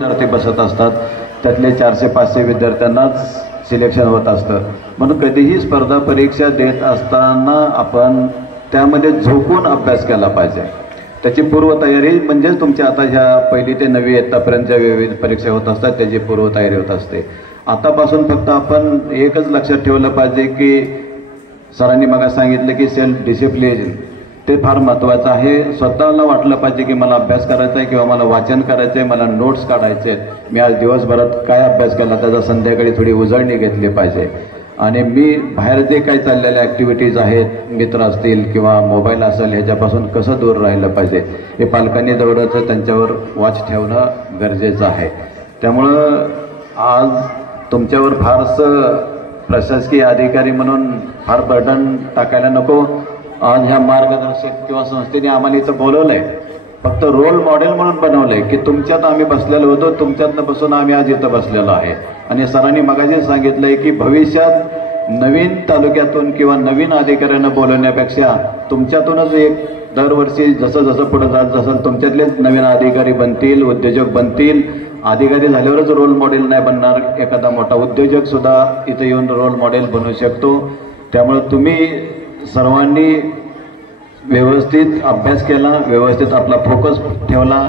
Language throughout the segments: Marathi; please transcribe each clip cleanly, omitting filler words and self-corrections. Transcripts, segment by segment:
विद्यार्थी बसत असतात, त्यातले 400-500 विद्यार्थ्यांनाच सिलेक्शन होत असतं. म्हणून कधीही स्पर्धा परीक्षा देत असताना आपण त्यामध्ये झोकून अभ्यास केला पाहिजे. त्याची पूर्वतयारी म्हणजे तुमच्या आता ह्या 1ली ते 9वी इयत्तापर्यंतच्या विविध परीक्षा होत असतात त्याची पूर्वतयारी होत असते. आतापासून फक्त आपण एकच लक्षात ठेवलं पाहिजे की सरांनी मग सांगितलं की सेल्फ डिसिप्लिन ते फार महत्त्वाचं आहे. स्वतःला वाटलं पाहिजे की मला अभ्यास करायचा आहे किंवा मला वाचन करायचं आहे, मला नोट्स काढायचे आहेत, मी आज दिवसभरात काय अभ्यास केला त्याचा संध्याकाळी थोडी उजळणी घेतली पाहिजे. आणि मी बाहेर जे काही चाललेल्या ॲक्टिव्हिटीज आहेत, मित्र असतील किंवा मोबाईल असेल, ह्याच्यापासून कसं दूर राहिलं पाहिजे हे पालकांनी तेवढंच त्यांच्यावर वॉच ठेवणं गरजेचं आहे. त्यामुळं आज तुमच्यावर फारसं प्रशासकीय अधिकारी म्हणून फार बर्डन टाकायला नको. आज ह्या मार्गदर्शक किंवा संस्थेने आम्हाला इथं बोलवलं आहे, फक्त रोल मॉडेल म्हणून बनवलं आहे की तुमच्यात आम्ही बसलेलो होतो, तुमच्यातनं बसून आम्ही आज इथं बसलेलो आहे. आणि सरांनी मगाशी सांगितलं आहे की भविष्यात नवीन तालुक्यातून किंवा नवीन अधिकाऱ्यांना बोलवण्यापेक्षा तुमच्यातूनच एक दरवर्षी जसं जसं पुढे जात जसं तुमच्यातलेच नवीन अधिकारी बनतील, उद्योजक बनतील. अधिकारी झाल्यावरच रोल मॉडेल नाही बनणार, एखादा मोठा उद्योजकसुद्धा इथं येऊन रोल मॉडेल बनू शकतो. त्यामुळं तुम्ही सर्वांनी व्यवस्थित अभ्यास केला, व्यवस्थित आपला फोकस ठेवला.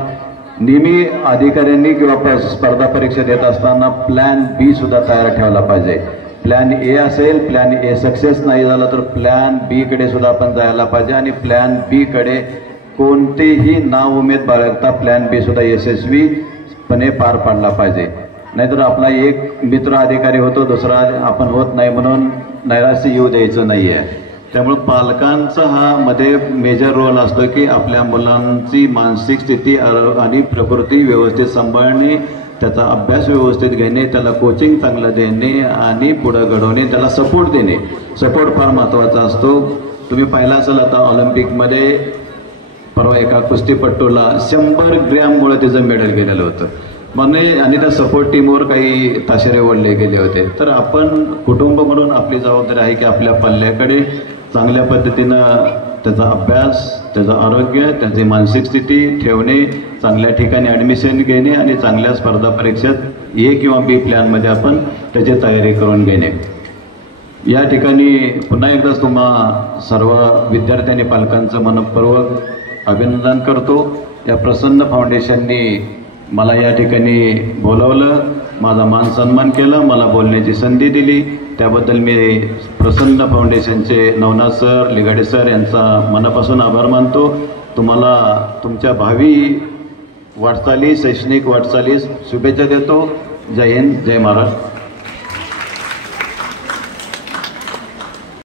नेहमी अधिकाऱ्यांनी किंवा स्पर्धा परीक्षा देत असताना प्लॅन बी सुद्धा तयार ठेवला पाहिजे. प्लॅन ए असेल, प्लॅन ए सक्सेस नाही झाला तर प्लॅन बी कडे सुद्धा आपण जायला पाहिजे. आणि प्लॅन बी कडे कोणतेही नाउमेद बाळगता प्लॅन बी सुद्धा यशस्वीपणे पार पाडला पाहिजे. नाहीतर आपला एक मित्र अधिकारी होतो, दुसरा आपण होत नाही म्हणून नैराश्य येऊ द्यायचं नाही आहे. त्यामुळे पालकांचा हा मध्ये मेजर रोल असतो की आपल्या मुलांची मानसिक स्थिती आणि प्रकृती व्यवस्थित सांभाळणे, त्याचा अभ्यास व्यवस्थित घेणे, त्याला कोचिंग चांगलं देणे आणि पुढं घडवणे, त्याला सपोर्ट देणे. सपोर्ट फार महत्त्वाचा असतो. तुम्ही पाहिला असेल आता ऑलिम्पिकमध्ये परवा एका कुस्तीपट्टूला 100 ग्रॅममुळे त्याचं मेडल गेलेलं होतं म्हणजे, आणि त्या सपोर्ट टीमवर काही ताशेरे ओढले गेले होते. तर आपण कुटुंब म्हणून आपली जबाबदारी आहे की आपल्या पल्ल्याकडे चांगल्या पद्धतीनं त्याचा अभ्यास, त्याचं आरोग्य, त्याची मानसिक स्थिती ठेवणे, चांगल्या ठिकाणी ॲडमिशन घेणे आणि चांगल्या स्पर्धा परीक्षेत ए किंवा बी प्लॅनमध्ये आपण त्याची तयारी करून घेणे. या ठिकाणी पुन्हा एकदा तुम्हा सर्व विद्यार्थ्यांनी पालकांचं मनपूर्वक अभिनंदन करतो. या प्रसन्न फाउंडेशननी मला या ठिकाणी बोलवलं, माझा मान सन्मान केला, मला बोलण्याची संधी दिली, त्याबद्दल मी प्रसन्न फाउंडेशनचे नवनाथ सर, लिगाडे सर यांचा मनापासून आभार मानतो. तुम्हाला तुमच्या भावी वाटचाली, शैक्षणिक वाटचालीस शुभेच्छा देतो. जय हिंद, जय महाराष्ट्र.